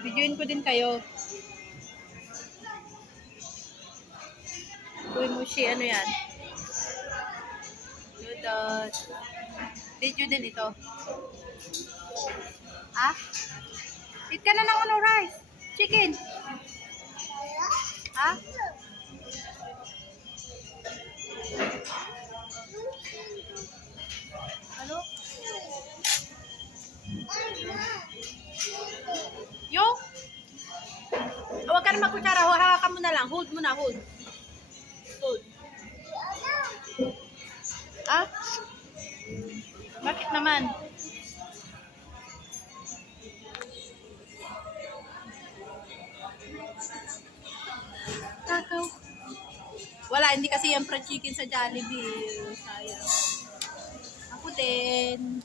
Videoin ko din kayo. Uy, Mushi, ano yan? Noodles. Video din ito. Ah? Eat ka na ng ano, rice? Chicken? Ah? Ano? Yung? Huwag ka na magkutsara. Hawakan mo na lang. Hold mo na, hold. Hold. Ah? Bakit naman? Takaw. Wala, hindi kasi yung fried chicken sa Jollibee. Sayang. Ako din.